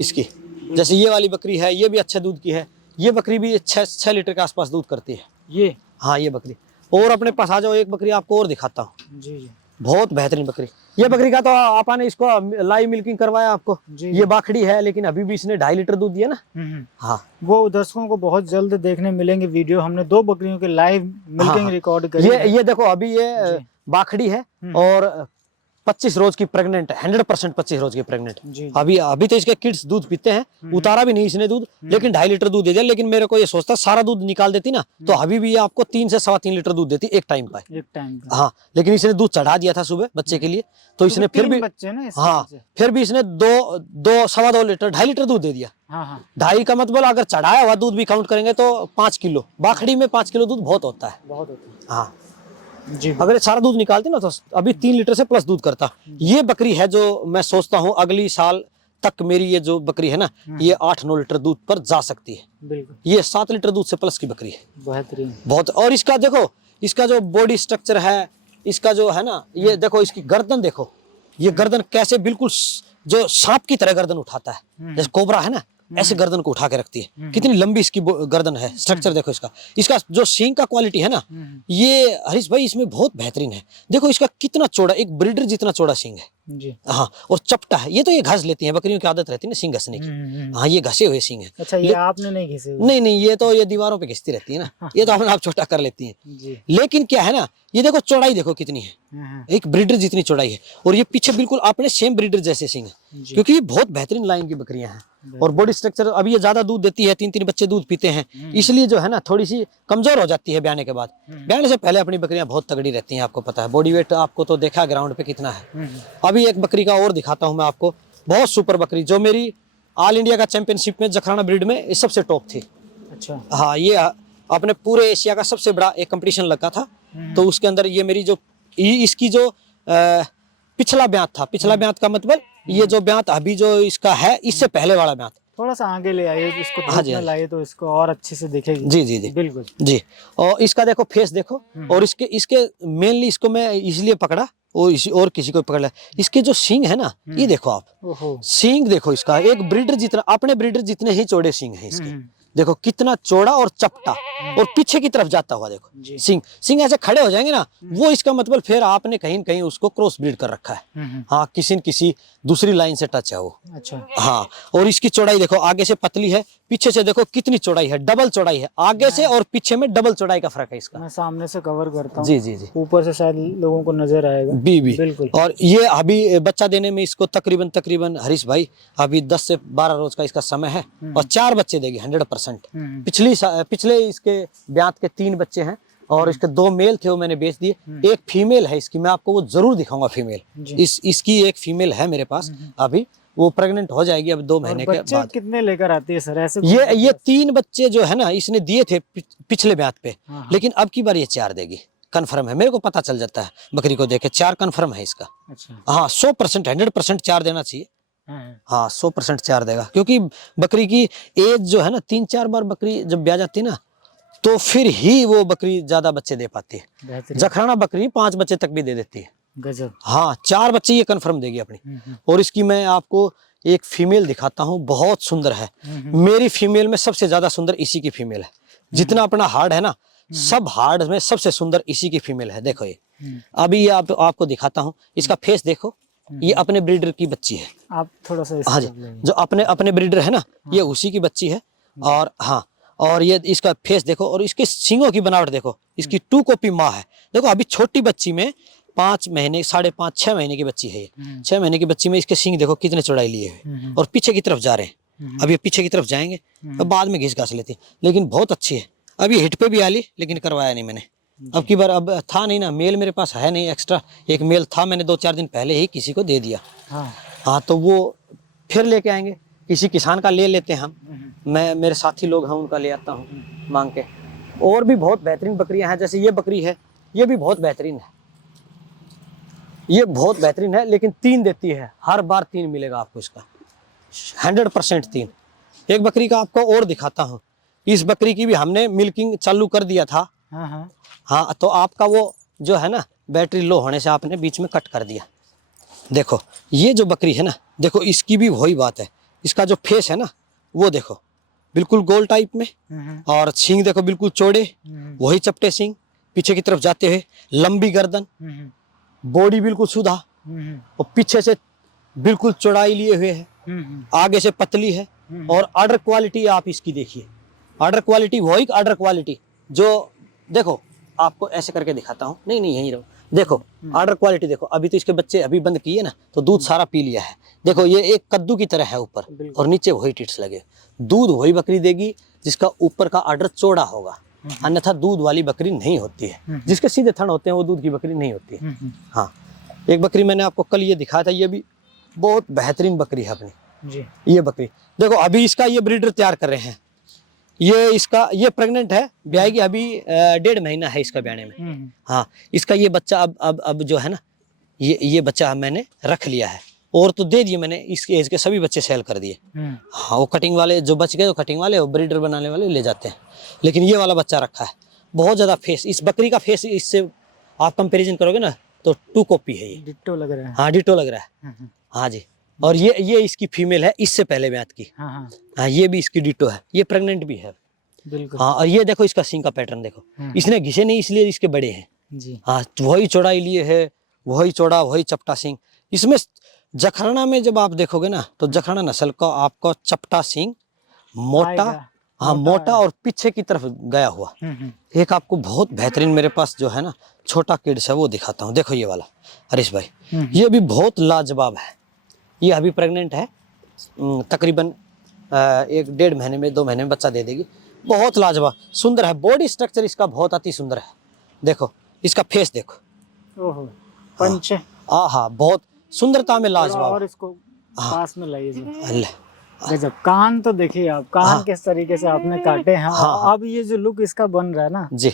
इसकी। जैसे ये वाली बकरी है, ये भी अच्छे दूध की है। ये बकरी भी 6 लीटर के आसपास दूध करती है ये। हाँ, ये बकरी। और अपने पास आ जाओ, एक बकरी आपको और दिखाता हूँ। जी। बहुत बेहतरीन बकरी। ये बकरी का तो आपने इसको लाइव मिल्किंग करवाया आपको। ये बाखड़ी है, लेकिन अभी भी इसने 2.5 लीटर दूध दिया ना। हाँ, वो दर्शकों को बहुत जल्द देखने मिलेंगे वीडियो। हमने 2 बकरियों के लाइव मिल्किंग रिकॉर्ड करी। ये देखो, अभी ये बाखड़ी है और 25 रोज की प्रेग्नेंट है, 100% 25 रोज की प्रेग्नेंट। अभी तो इसके किड्स दूध पीते हैं, उतारा भी नहीं इसने दूध, लेकिन 2.5 लीटर दूध दे दिया। लेकिन मेरे को ये सोचता सारा दूध निकाल देती ना, तो अभी भी ये आपको 3 से 3.25 लीटर दूध देती एक टाइम का। हाँ, लेकिन इसने दूध चढ़ा दिया था सुबह बच्चे के लिए, तो इसने फिर भी बच्चे ना, हाँ, फिर भी इसने 2.25 लीटर 2.5 लीटर दूध दे दिया। 2.5 का मतलब अगर चढ़ाया हुआ दूध भी काउंट करेंगे तो 5 किलो। बाखड़ी में 5 किलो दूध बहुत होता है। हाँ जी। अगर सारा दूध निकालते ना तो अभी 3 लीटर से प्लस दूध करता। ये बकरी है जो मैं सोचता हूँ अगली साल तक मेरी ये जो बकरी है ना, ये 8-9 लीटर दूध पर जा सकती है। बिल्कुल। ये 7 लीटर दूध से प्लस की बकरी है। बेहतरीन बहुत। और इसका देखो, इसका जो बॉडी स्ट्रक्चर है, इसका जो है ना, ये देखो इसकी गर्दन देखो, ये गर्दन कैसे बिल्कुल जो सांप की तरह गर्दन उठाता है, जैसे कोबरा है ना, ऐसे गर्दन को उठा के रखती है। कितनी लंबी इसकी गर्दन है। स्ट्रक्चर देखो इसका जो सींग का क्वालिटी है ना, ये हरीश भाई इसमें बहुत बेहतरीन है। देखो इसका कितना चौड़ा, एक ब्रीडर जितना चौड़ा सींग है जी। हाँ, और चपटा है। ये तो ये घस लेती है, बकरियों की आदत रहती है ना सींग घसने की। हाँ, ये घसे हुए सींग है। अच्छा, ये आपने नहीं घसे? नहीं, ये तो ये दीवारों पे घिसती रहती है ना, ये तो अपने आप छोटा कर लेती है। लेकिन क्या है ना, ये देखो चौड़ाई देखो कितनी है, एक ब्रीडर जितनी चौड़ाई है। और ये पीछे बिल्कुल अपने सेम ब्रीडर जैसे सींग है, क्योंकि ये बहुत बेहतरीन लाइन की बकरियां हैं। और बॉडी स्ट्रक्चर, अभी ये ज्यादा दूध देती है, 3-3 बच्चे दूध पीते हैं, इसलिए जो है ना थोड़ी सी कमजोर हो जाती है ब्याने के बाद। ब्याने से पहले अपनी बकरियां बहुत तगड़ी रहती हैं, आपको पता है। बॉडी वेट आपको तो देखा ग्राउंड पे कितना है। अभी एक बकरी का और दिखाता हूं मैं आपको, बहुत सुपर बकरी, जो मेरी ऑल इंडिया का चैंपियनशिप में जखराना ब्रीड में सबसे टॉप थी। अच्छा। हाँ, ये अपने पूरे एशिया का सबसे बड़ा एक कंपटीशन लगा था, तो उसके अंदर ये मेरी जो इसकी जो पिछला ब्यात था, पिछला ब्यात का मतलब ये जो ब्यात अभी जो इसका है, इससे पहले वाला ब्यात। थोड़ा सा आगे ले आइए इसको, हाँ जी, लाइए तो इसको और अच्छे से दिखेगी। जी बिल्कुल जी। और इसका देखो फेस देखो, और इसके मेनली इसको मैं इसलिए पकड़ा और किसी को पकड़ लिया, इसके जो सींग है ना, ये देखो आप, सींग देखो इसका, एक ब्रीडर जितना, अपने ब्रीडर जितने ही चौड़े सींग है इसके। देखो कितना चौड़ा और चपटा, और पीछे की तरफ जाता हुआ देखो सिंग ऐसे खड़े हो जाएंगे ना, वो इसका मतलब फिर आपने कहीं न कहीं उसको क्रॉस ब्रीड कर रखा है। हाँ, किसी न किसी दूसरी लाइन से टच है वो। अच्छा। हाँ, और इसकी चौड़ाई देखो, आगे से पतली है, पीछे से देखो कितनी चौड़ाई है, डबल चौड़ाई है। आगे से और पीछे में डबल चौड़ाई का फर्क है इसका। मैं सामने से कवर करता हूँ। जी, ऊपर से शायद लोगों को नजर आएगा। बिल्कुल। और ये अभी बच्चा देने में इसको तकरीबन हरीश भाई अभी 10 से 12 रोज का इसका समय है, और 4 बच्चे देगी 100%। पिछले इसके ब्यात के 3 बच्चे हैं, और इसके 2 मेल थे, वो मैंने बेच दिए। एक फीमेल है इसकी, मैं आपको वो जरूर दिखाऊंगा फीमेल। इसकी एक फीमेल है मेरे पास, अभी वो प्रेग्नेंट हो जाएगी अब 2 महीने के बाद। कितने लेकर आती है सर ऐसे? ये 3 बच्चे जो है ना, इसने दिए थे पिछले ब्यात पे, लेकिन अब की बार ये 4 देगी, कन्फर्म है। मेरे को पता चल जाता है बकरी को देखे, 4 कन्फर्म है इसका। अच्छा। हाँ, 100% 100% 4 देना चाहिए। हाँ, हाँ 100% चार देगा, क्योंकि बकरी की एज जो है ना 3-4 बार बकरी जब ब्याह जाती है ना, तो फिर ही वो बकरी ज्यादा बच्चे दे पाती है। बेहतरीन, जखराना बकरी 5 बच्चे तक भी दे देती है। गजब। हाँ 4 बच्चे ये कंफर्म देगी अपनी। और इसकी मैं आपको एक फीमेल दिखाता हूँ, बहुत सुंदर है। मेरी फीमेल में सबसे ज्यादा सुंदर इसी की फीमेल है। जितना अपना हार्ड है ना, सब हार्ड में सबसे सुंदर इसी की फीमेल है। देखो ये अभी ये आपको दिखाता हूँ, इसका फेस देखो, ये अपने ब्रीडर की बच्ची है। आप थोड़ा सा हाँ जी, जो अपने ब्रीडर है ना, ये उसी की बच्ची है। और हाँ, और ये इसका फेस देखो, और इसके सींगों की बनावट देखो, इसकी 2 कॉपी माँ है। देखो अभी छोटी बच्ची में 5 महीने 5.5 6 महीने की बच्ची है ये। 6 महीने की बच्ची में इसके सींग देखो कितने चौड़ाई लिए हुए, और पीछे की तरफ जा रहे हैं। अब ये पीछे की तरफ जाएंगे तो बाद में घिस घास लेती है, लेकिन बहुत अच्छी है। अभी हिट पे भी आ ली, लेकिन करवाया नहीं मैंने। अब की बार अब था नहीं ना, मेल मेरे पास है नहीं एक्स्ट्रा। एक मेल था, मैंने 2-4 दिन पहले ही किसी को दे दिया। हाँ तो वो फिर लेके आएंगे, किसी किसान का ले लेते हैं हम। मैं मेरे साथी लोग हैं उनका ले आता हूँ मांग के। और भी बहुत बेहतरीन बकरियां हैं, जैसे ये बकरी है, ये भी बहुत बेहतरीन है। ये बहुत बेहतरीन है, लेकिन 3 देती है, हर बार 3 मिलेगा आपको इसका, 100% 3। एक बकरी का आपको और दिखाता हूँ। इस बकरी की भी हमने मिल्किंग चालू कर दिया था। हाँ तो आपका वो जो है ना, बैटरी लो होने से आपने बीच में कट कर दिया। देखो ये जो बकरी है ना, देखो इसकी भी वही बात है। इसका जो फेस है ना, वो देखो बिल्कुल गोल टाइप में, और सींग देखो बिल्कुल चौड़े, वही चपटे सींग, पीछे की तरफ जाते हुए, लंबी गर्दन, बॉडी बिल्कुल सुधा, और पीछे से बिल्कुल चौड़ाई लिए हुए है, आगे से पतली है। और आर्डर क्वालिटी आप इसकी देखिए, आर्डर क्वालिटी वही आर्डर क्वालिटी जो, देखो आपको ऐसे करके दिखाता हूँ, नहीं यहीं रहो, देखो आर्डर क्वालिटी देखो। अभी तो इसके बच्चे अभी बंद किए ना, तो दूध सारा पी लिया है। देखो ये एक कद्दू की तरह है ऊपर, और नीचे वही टिट्स लगे। दूध वही बकरी देगी जिसका ऊपर का आर्डर चौड़ा होगा, अन्यथा दूध वाली बकरी नहीं होती है। जिसके सीधे थन होते हैं वो दूध की बकरी नहीं होती है। हाँ एक बकरी मैंने आपको कल ये दिखाया था, ये भी बहुत बेहतरीन बकरी है अपनी जी। ये बकरी देखो, अभी इसका ये ब्रीडर तैयार कर रहे हैं। ये प्रेग्नेंट है, ब्याएगी अभी 1.5 महीना है इसका ब्याने में। हाँ इसका ये बच्चा अब जो है ना, ये बच्चा मैंने रख लिया है, और तो दे दिए मैंने, इसके एज के सभी बच्चे सेल कर दिए। हाँ वो कटिंग वाले जो बच गए, वो कटिंग वाले, वो ब्रीडर बनाने वाले ले जाते हैं, लेकिन ये वाला बच्चा रखा है। बहुत ज्यादा फेस, इस बकरी का फेस इससे आप कंपेरिजन करोगे ना, तो 2 कॉपी है ये, डिट्टो लग रहा है। हाँ डिट्टो लग रहा है। हाँ जी, और ये इसकी फीमेल है, इससे पहले ब्यात की। हाँ ये भी इसकी डिट्टो है, ये प्रेग्नेंट भी है बिल्कुल। हाँ और ये देखो इसका सींग का पैटर्न देखो, इसने घिसे नहीं इसलिए इसके बड़े हैं जी। हाँ वही चौड़ाई लिए है, वही चौड़ा, वही चपटा सींग। इसमें जखराना में जब आप देखोगे ना, तो जखराना नस्ल का आपको चपटा सींग, मोटा, हाँ मोटा, और पीछे की तरफ गया हुआ। एक आपको बहुत बेहतरीन मेरे पास जो है ना छोटा किड्स है, वो दिखाता हूँ। देखो ये वाला हरीश भाई, ये भी बहुत लाजवाब है। ये अभी प्रेग्नेंट है, तकरीबन 1-1.5 महीने में 2 महीने में बच्चा दे देगी। बहुत लाजवाब सुंदर है, बॉडी स्ट्रक्चर इसका बहुत अति सुंदर है। देखो इसका फेस देखो, ओहो पंच, हाँ बहुत सुंदरता में लाजवाब। और इसको पास में लाइए, गजब। कान तो देखिए आप, कान किस तरीके से आपने काटे हैं। अब ये जो लुक इसका बन रहा है ना जी,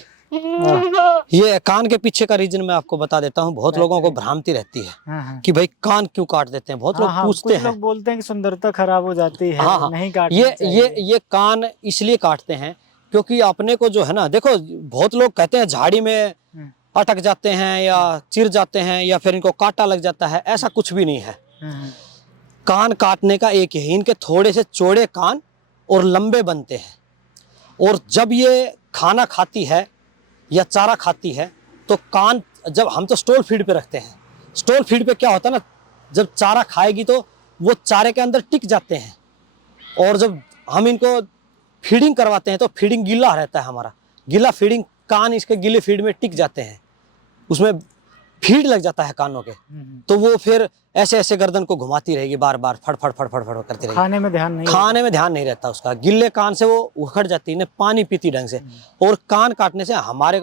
ये कान के पीछे का रीजन मैं आपको बता देता हूँ। बहुत लोगों को भ्रांति रहती है कि भाई कान क्यों काट देते हैं, बहुत लोग पूछते हैं। लोग बोलते हैं कि सुंदरता खराब हो जाती है, नहीं काटना चाहिए। ये कान इसलिए काटते हैं क्योंकि अपने को जो है ना, देखो बहुत लोग कहते हैं झाड़ी में अटक जाते हैं या चिर जाते हैं या फिर इनको कांटा लग जाता है, ऐसा कुछ भी नहीं है। कान काटने का एक ही, इनके थोड़े से चौड़े कान और लंबे बनते हैं। और जब ये खाना खाती है या चारा खाती है तो कान, जब हम तो स्टॉल फीड पे रखते हैं, स्टॉल फीड पे क्या होता है ना, जब चारा खाएगी तो वो चारे के अंदर टिक जाते हैं, और जब हम इनको फीडिंग करवाते हैं तो फीडिंग गीला रहता है हमारा, गीला फीडिंग, कान इसके गीले फीड में टिक जाते हैं, उसमें फीड लग जाता है कानों के, तो वो फिर ऐसे ऐसे गर्दन को घुमाती रहेगी, बार बार फड़ फड़ फड़ फड़ फड़ करती रहेगी। खाने में ध्यान नहीं रहता उसका, गिल्ले कान से वो उखड़ जाती है, पानी पीती ढंग से। और कान काटने से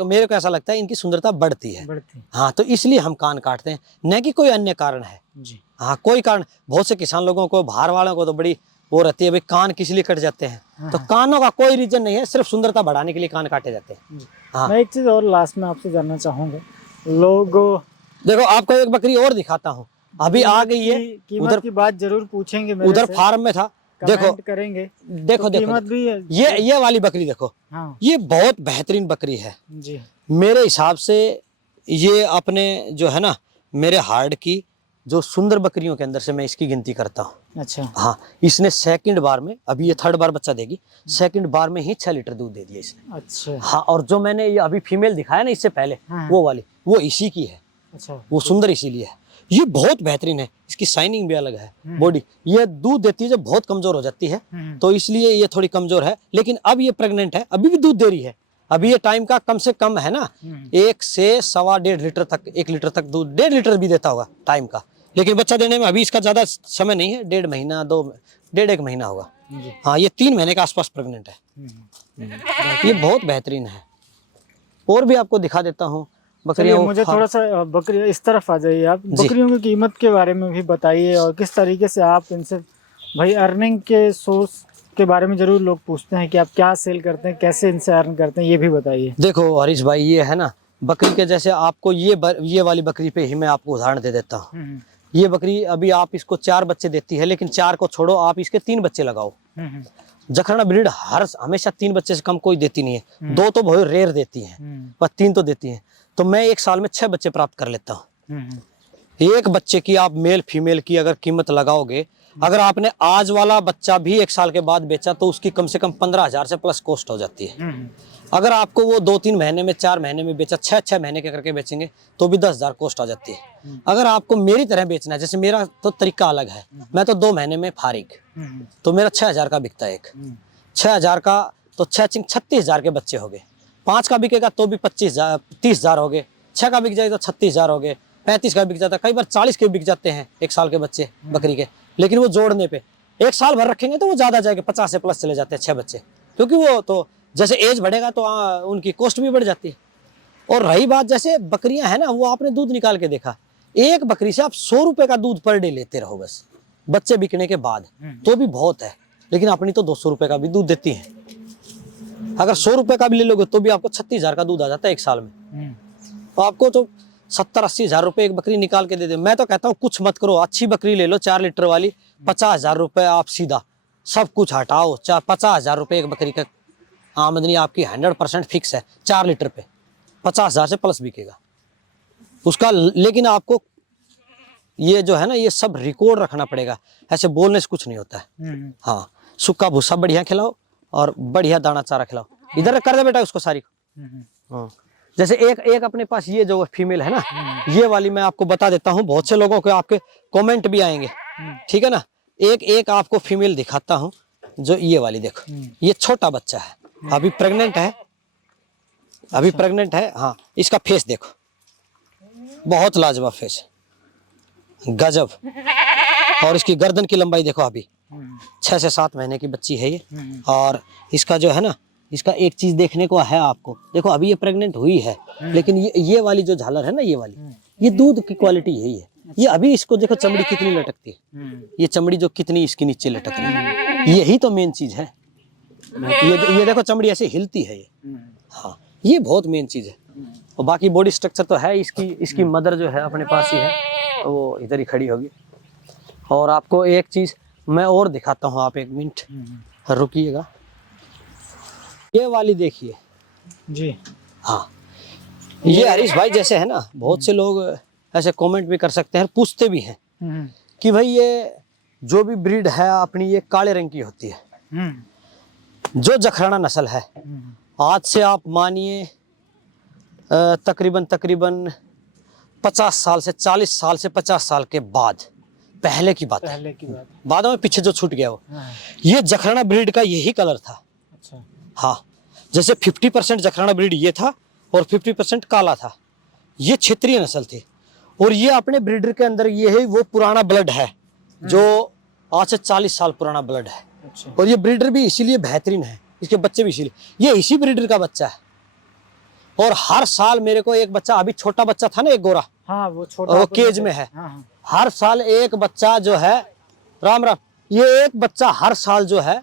मेरे को ऐसा लगता है इनकी सुंदरता बढ़ती है। हाँ तो इसलिए हम कान काटते हैं, न कि कोई अन्य कारण है जी। हाँ कोई कारण, बहुत से किसान लोगों को, बाहर वालों को तो बड़ी वो रहती है भाई कान किस लिए कट जाते हैं। तो कानों का कोई रीजन नहीं है, सिर्फ सुंदरता बढ़ाने के लिए कान काटे जाते हैं। हाँ मैं एक चीज और लास्ट में आपसे जानना चाहूंगा, लोग देखो आपको एक बकरी और दिखाता हूँ। अभी आ गई है। कीमत उधर की बात जरूर पूछेंगे मेरे उधर से, फार्म में था, देखो कमेंट करेंगे। देखो तो देखो कीमत भी है ये वाली बकरी देखो, हाँ ये बहुत बेहतरीन बकरी है जी। मेरे हिसाब से। ये अपने जो है ना मेरे हार्ड की जो सुंदर बकरियों के अंदर से मैं इसकी गिनती करता हूँ। अच्छा हाँ, इसने सेकंड बार में, अभी ये थर्ड बार बच्चा देगी, सेकंड बार में ही 6 लीटर दूध दे दिया इसने। अच्छा हाँ, और जो मैंने ये अभी फीमेल दिखाया ना इससे पहले, हाँ। वो वाली वो इसी की है, अच्छा वो सुंदर इसीलिए है। ये बहुत बेहतरीन है, इसकी शाइनिंग भी अलग है, बॉडी। ये दूध देती है जब बहुत कमजोर हो जाती है, तो इसलिए ये थोड़ी कमजोर है, लेकिन अब ये प्रेग्नेंट है, अभी भी दूध दे रही है। अभी ये टाइम का कम से कम है ना 1 से 1.25 लीटर तक, 1 लीटर तक दूध, 1.5 लीटर भी देता होगा टाइम का। लेकिन बच्चा देने में अभी इसका ज्यादा समय नहीं है, 1.5 महीना 1.5 महीना होगा। हाँ, ये 3 महीने के आसपास प्रेग्नेंट है। ये बहुत बेहतरीन है। और भी आपको दिखा देता हूँ बकरियां। चलिए, मुझे थोड़ा सा बकरी इस तरफ आ जाइए आप। बकरियों की कीमत के बारे में भी बताइए, और किस तरीके से आप इनसे भाई अर्निंग के सोर्स के बारे में जरूर लोग पूछते हैं कि आप क्या सेल करते हैं, कैसे इनसे अर्न करते हैं, ये भी बताइए। देखो हरीश भाई, ये है ना बकरी के जैसे आपको ये वाली बकरी पे ही मैं आपको उदाहरण दे देता हूँ। ये बकरी अभी आप इसको 4 बच्चे देती है, लेकिन 4 को छोड़ो, आप इसके 3 बच्चे लगाओ। जखराना ब्रीड हमेशा 3 बच्चे से कम कोई देती नहीं है, 2 तो बहुत रेयर देती है, पर 3 तो देती है। तो मैं 1 साल में 6 बच्चे प्राप्त कर लेता हूँ। एक बच्चे की आप मेल फीमेल की अगर कीमत लगाओगे, अगर आपने आज वाला बच्चा भी 1 साल के बाद बेचा तो उसकी कम से कम 15,000 से प्लस कॉस्ट हो जाती है। अगर आपको वो 2-3 महीने में, 4 महीने में बेचा, 6 महीने के करके बेचेंगे तो भी 10,000 कॉस्ट आ जाती है। अगर आपको मेरी तरह बेचना है, जैसे मेरा तो तरीका अलग है, मैं तो 2 महीने में फारिग, तो मेरा 6,000 का बिकता है एक। 6,000 का तो 36,000 के बच्चे हो गए। 5 का बिकेगा तो भी 30,000 हो गए। 6 का बिक जाए तो 36,000 हो गए। 35 का बिक जाता है, कई बार 40 के बिक जाते हैं 1 साल के बच्चे बकरी के। लेकिन वो जोड़ने पे 1 साल भर रखेंगे तो वो ज्यादा जाएगा, 50 से प्लस चले जाते हैं 6 बच्चे, क्योंकि वो तो जैसे एज बढ़ेगा तो उनकी कॉस्ट भी बढ़ जाती है। और रही बात जैसे बकरियां है ना, वो आपने दूध निकाल के देखा, एक बकरी से आप 100 रुपए का दूध पर डे लेते रहो बस, बच्चे बिकने के बाद, तो भी बहुत है। लेकिन अपनी तो 200 रुपए का भी दूध देती है। अगर 100 रुपए का भी ले लोगे तो भी आपको 36,000 का दूध आ जाता है 1 साल में। तो आपको तो 70-80 हजार रुपए एक बकरी निकाल के दे दे। मैं तो कहता हूँ कुछ मत करो, अच्छी बकरी ले लो 4 लीटर वाली, 50,000 रुपए आप सीधा सब कुछ हटाओ, 50,000 रुपए एक बकरी का आमदनी आपकी 100% फिक्स है। 4 लीटर पे 50,000 से प्लस बिकेगा उसका। लेकिन आपको ये जो है ना, ये सब रिकॉर्ड रखना पड़ेगा, ऐसे बोलने से कुछ नहीं होता है। हाँ, सूखा भूसा बढ़िया खिलाओ और बढ़िया दाना चारा खिलाओ। इधर कर दे बेटा उसको सारी को। हाँ, जैसे एक अपने पास ये जो फीमेल है ना, ये वाली मैं आपको बता देता हूँ, बहुत से लोगों के आपके कमेंट भी आएंगे, ठीक है ना। एक आपको फीमेल दिखाता हूँ, जो ये वाली देखो, ये छोटा बच्चा है, अभी प्रेग्नेंट है, अभी प्रेग्नेंट है। हाँ, इसका फेस देखो, बहुत लाजवाब फेस, गजब। और इसकी गर्दन की लंबाई देखो, अभी 6 से 7 महीने की बच्ची है ये। और इसका जो है ना, इसका एक चीज देखने को है आपको, देखो अभी ये प्रेग्नेंट हुई है, लेकिन ये वाली जो झालर है ना, ये वाली, ये दूध की क्वालिटी यही है। ये अभी इसको देखो चमड़ी कितनी लटकती है, ये चमड़ी जो कितनी इसकी नीचे लटक रही है, यही तो मेन चीज है। ये देखो चमड़ी ऐसे हिलती है ये। हाँ, ये बहुत मेन चीज है। और बाकी बॉडी स्ट्रक्चर तो है इसकी मदर जो है अपने पास ही है, वो इधर ही खड़ी होगी। और आपको एक चीज मैं और दिखाता हूँ, आप 1 मिनट रुकिएगा। ये वाली देखिए जी। हाँ, ये हरीश भाई जैसे है ना, बहुत से लोग ऐसे कमेंट भी कर सकते हैं, पूछते भी हैं कि भाई ये जो भी ब्रीड है अपनी, ये काले रंग की होती है। जो जखराना नस्ल है, आज से आप मानिए तकरीबन 50 साल से 40 साल से 50 साल के बाद, पहले की बात है, बाद में पीछे जो छूट गया वो, ये जखराना ब्रीड का यही कलर था। अच्छा। हाँ, जैसे 50% जखराना ब्रीड ये था और 50% काला था। ये क्षेत्रीय नस्ल थी, और ये अपने ब्रीडर के अंदर ये है वो पुराना ब्लड है, जो आज से 40 साल पुराना ब्लड है। अच्छा। और ये ब्रीडर भी इसीलिए बेहतरीन है, इसके बच्चे भी इसीलिए, ये इसी ब्रीडर का बच्चा है। और हर साल मेरे को एक बच्चा, अभी छोटा बच्चा था ना एक गोरा, हाँ, वो छोटा, वो केज में है। हाँ। हर साल एक बच्चा जो है, राम राम, ये एक बच्चा हर साल जो है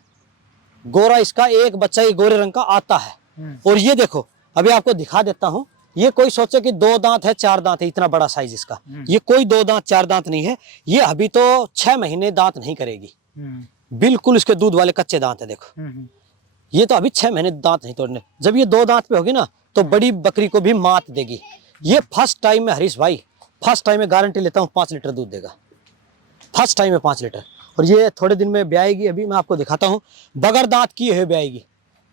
गोरा, इसका एक बच्चा ये गोरे रंग का आता है। और ये देखो, अभी आपको दिखा देता हूँ, ये कोई सोचे कि 2 दांत है 4 दांत है, इतना बड़ा साइज इसका, ये कोई 2 दांत 4 दांत नहीं है। ये अभी तो 6 महीने दांत नहीं करेगी, बिल्कुल इसके दूध वाले कच्चे दांत है। देखो ये तो अभी 6 महीने दांत नहीं तोड़ने, जब ये 2 दांत पे होगी ना तो बड़ी बकरी को भी मात देगी। ये फर्स्ट टाइम में हरीश भाई, फर्स्ट टाइम में गारंटी लेता हूँ 5 लीटर दूध देगा, फर्स्ट टाइम में 5 लीटर। और ये थोड़े दिन में ब्याएगी, अभी मैं आपको दिखाता हूँ। बगैर दांत की है ब्याएगी,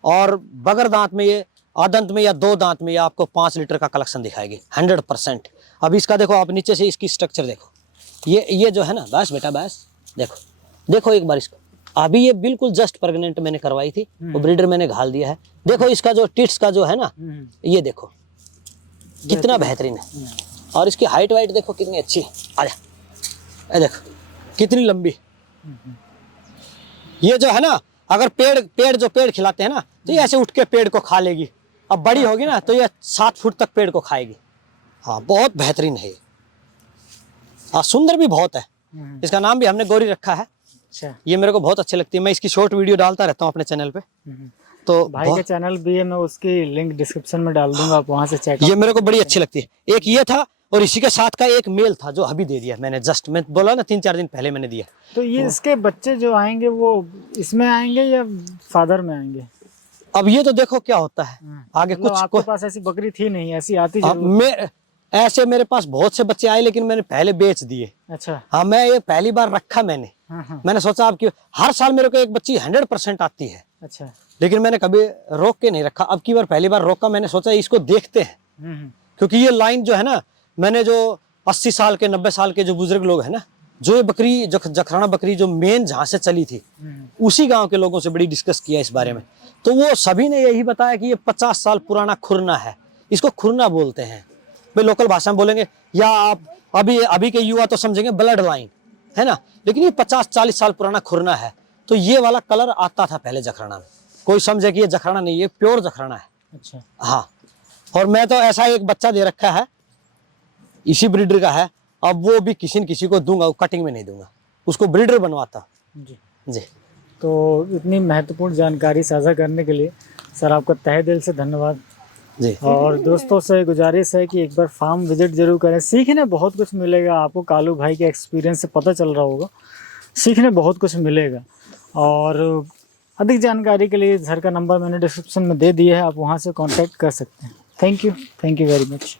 और बगैर दांत में ये आदंत में या 2 दांत में ये आपको 5 लीटर का कलेक्शन दिखाएगी 100%। अब इसका देखो आप नीचे से इसकी स्ट्रक्चर देखो, ये जो है ना, बस बेटा बस देखो एक बार इसको। अभी ये बिल्कुल जस्ट प्रेग्नेंट मैंने करवाई थी, वो ब्रीडर मैंने घाल दिया है। देखो इसका जो टिट्स का जो है ना, ये देखो कितना बेहतरीन है। और इसकी हाइट वाइट देखो कितनी अच्छी है। आजा, ये देखो कितनी लंबी। ये जो है ना, अगर पेड़ जो पेड़ खिलाते हैं ना, तो ये ऐसे उठ के पेड़ को खा लेगी। अब बड़ी होगी ना तो ये 7 फुट तक पेड़ को खाएगी। हाँ बहुत बेहतरीन है ये, हाँ सुंदर भी बहुत है। इसका नाम भी हमने गौरी रखा है। अच्छा, ये मेरे को बहुत अच्छी लगती है, मैं इसकी शॉर्ट वीडियो डालता रहता हूँ अपने चैनल पे। तो भाई का चैनल भी है, मैं उसकी लिंक डिस्क्रिप्शन में डाल दूंगा, आप वहां से चेक। ये मेरे को बड़ी अच्छी लगती है। एक ये था, और इसी के साथ का एक मेल था जो अभी दे दिया मैंने, जस्ट मैं बोला ना 3-4 दिन पहले मैंने दिया। तो ये इसके बच्चे जो आएंगे वो इसमें आएंगे या फादर में आएंगे? अब ये तो देखो क्या होता है आगे। मतलब कुछ आपके पास ऐसी बकरी थी नहीं, ऐसी आती हाँ, जरूर। ऐसे मेरे पास बहुत से बच्चे आए, लेकिन मैंने पहले बेच दिए। अच्छा, हाँ मैं ये पहली बार रखा मैंने। मैंने सोचा अब कि हर साल मेरे को एक बच्ची 100% आती है, अच्छा, लेकिन मैंने कभी रोक के नहीं रखा। अब की बार पहली बार रोका, मैंने सोचा इसको देखते हैं। क्योंकि ये लाइन जो है ना, मैंने जो 80 साल के 90 साल के जो बुजुर्ग लोग हैं ना, जो ये बकरी जखराना बकरी जो मेन जहाँ से चली थी, उसी गांव के लोगों से बड़ी डिस्कस किया इस बारे में। तो वो सभी ने यही बताया कि ये 50 साल पुराना खुरना है, इसको खुरना बोलते हैं। भाई लोकल भाषा में बोलेंगे, या आप अभी के युवा तो समझेंगे ब्लड लाइन है ना, लेकिन ये 50-40 साल पुराना खुरना है। तो ये वाला कलर आता था पहले जखराना में। कोई समझे कि ये जखराना नहीं, ये प्योर जखराना है। अच्छा, हाँ, और मैं तो ऐसा एक बच्चा दे रखा है, इसी ब्रीडर का है। अब वो भी किसी न किसी को दूंगा, कटिंग में नहीं दूंगा, उसको ब्रीडर बनवाता जी जी। तो इतनी महत्वपूर्ण जानकारी साझा करने के लिए सर आपका तहे दिल से धन्यवाद जी। और दोस्तों से गुजारिश है कि एक बार फार्म विजिट जरूर करें, सीखने बहुत कुछ मिलेगा आपको। कालू भाई के एक्सपीरियंस से पता चल रहा होगा, सीखने बहुत कुछ मिलेगा। और अधिक जानकारी के लिए सर का नंबर मैंने डिस्क्रिप्शन में दे दिया है, आप वहाँ से कॉन्टैक्ट कर सकते हैं। Thank you very much.